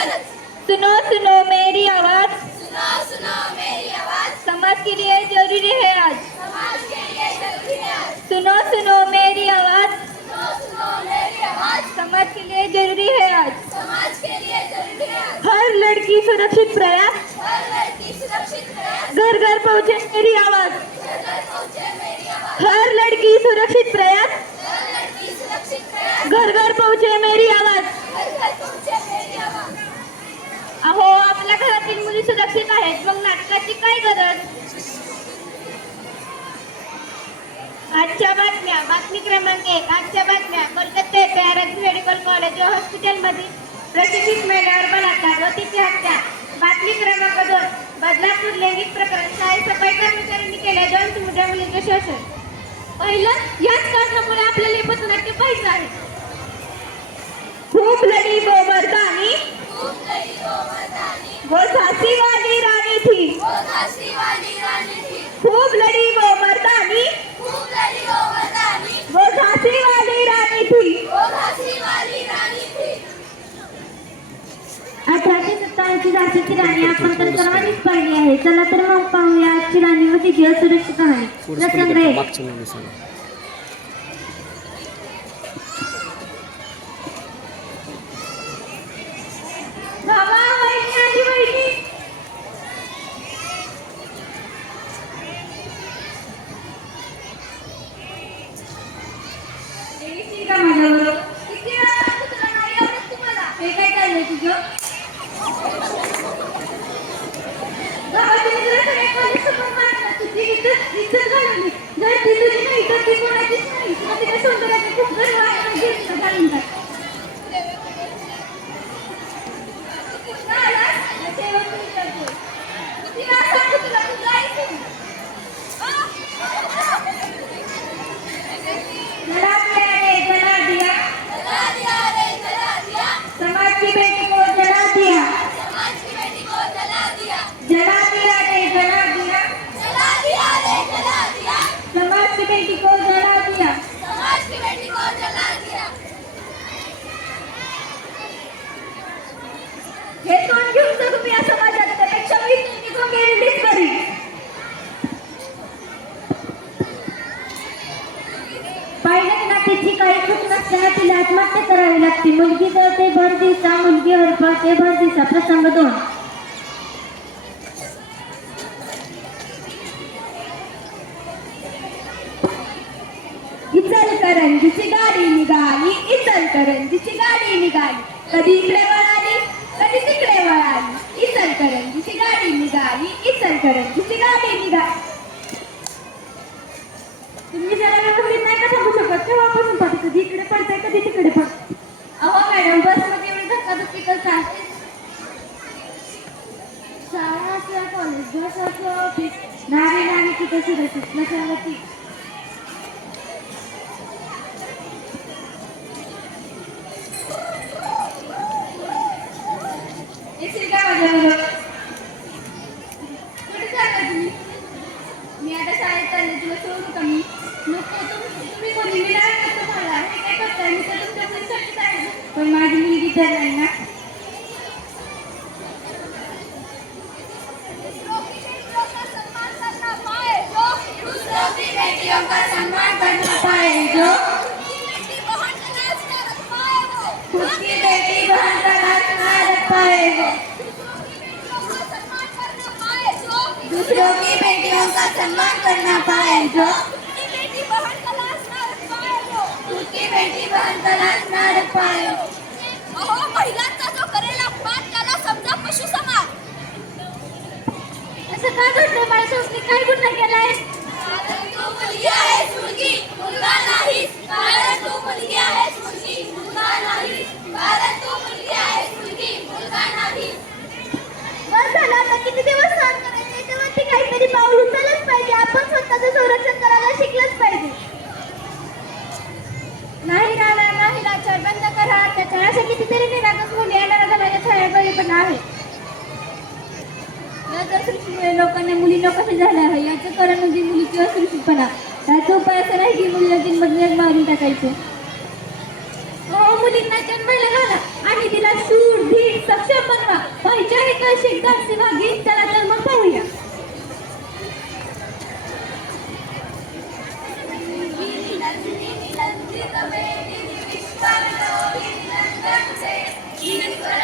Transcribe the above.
सुनो सुनो मेरी आवाज, समाज के लिए जरूरी है आज। सुनो सुनो मेरी आवाज, समाज के लिए जरूरी है आज। हर लड़की सुरक्षित प्रयास, घर घर पहुँचे मेरी आवाज। हर लड़की सुरक्षित प्रयास, घर घर पहुँचे मेरी आवाज। अहो आपल्या घरातील मुली सुरक्षित आहेत, मग नाटकाची काय गरज? आजच्या बातम्या, बातमी क्रमांक 1। आजच्या बातम्या, कोलकाता येथे आरक्षी मेडिकल कॉलेज व हॉस्पिटलमध्ये प्रशिक्षित महिलावर बलात्कार व तिची हत्या। बातमी क्रमांक 2, बदलापूर लैंगिक प्रकरण, शाळेत सफाई कर्मचाऱ्यांनी केल्या 2 चिमुकल्या मुलींचे शोषण। पहिलं, याच कारणामुळे आपल्याला हे पथनाट्य पाहायचं आहे। खूप लढी वो मर्दानी, वो झांसी वाली रानी थी। खूप लढी वो मर्दानी, वो झांसी वाली रानी थी। 1857 झाशीची राणी आपण तर सर्वांनीच पाहिली आहे। चला तर मग पाहूया आजची राणी व तिची असुरक्षित कहाणी। प्रसंग 1। तिला आत्महत्या करावी लागते। मुलगी जळते भर दिवसा, मुलगी हरपळते भर दिवसा। प्रसंग 2। इचलकरंजीची गाडी निघाली, इचलकरंजीची गाडी निघाली, कधी इकडे वळाली कधी तिकडे वळाली। इचलकरंजीची गाडी निघाली, इचलकरंजीची गाडी निघाली। तुम्ही जरा व्यवस्थित नाही का सांगू शकत? केव्हापासून पडते, कधी इकडे पडते कधी तिकडे पडते? अहो मॅडम, बसमध्ये एवढी धक्काधक्की करता। शाळा असल्या, कॉलेज, बस असलं, ऑफिस, नारी नारी कुठे सुरक्षित नसावती। येशील का माझ्याबरोबर? कुठे चालला तुम्ही? मी आता शाळेत चालले, तुला सोडू का मी? नको, तुम्ही कोणी? मी नाही करतो मला। हे काय करताय? मी तर तुमच्या मुलीसाठीच आहे, पण माझी मुलगी तर नाही ना। बेटियों का सम्मान करना पाए जो, खुद की बेटी बहन का लाज ना रख पाए वो, दूसरों की बेटियों का सम्मान करना पाए जो, खुद की बेटी बहन का लाज ना रख पाए। अहो, महिलांचा जो करेल अपमान त्याला समजा पशु समाज। असं का घडलं? माझ्या सासूने काय गुन्हा केलाय? कारण तू मुलगी आहेस, मुलगी, मुलगा नाहीस। कारण तू मुलगी आहेस, मुलगी, मुलगा नाहीस। कारण तू मुलगी आहेस, मुलगी, मुलगा नाहीस। बस झालं, आता किती दिवस सहन करायचे? याच्यावरती काहीतरी पाऊल उचललंच पाहिजे। आपण स्वतःचं संरक्षण करायला शिकलंच पाहिजे। नाही राहणार, नाही लाचार, बंद करा अत्याचार, अशा कितीतरी निरागस मुली अनाथालयाच्या छायाबळी पण आहे। या जर लोकांना मुली कशी झाल्या आहे याचं कारण म्हणजे मुलीची असुरक्षितपणा। त्याचा उपाय असा नाही की मुलीला जन्मदिनात मारून टाकायचं। मुलींना जन्माला घाला आणि तिला शूर धीर सक्षम बनवा. वैचारिक कौशिक दासिवा गीत चला तर मग पाहूया. विश्वामित्र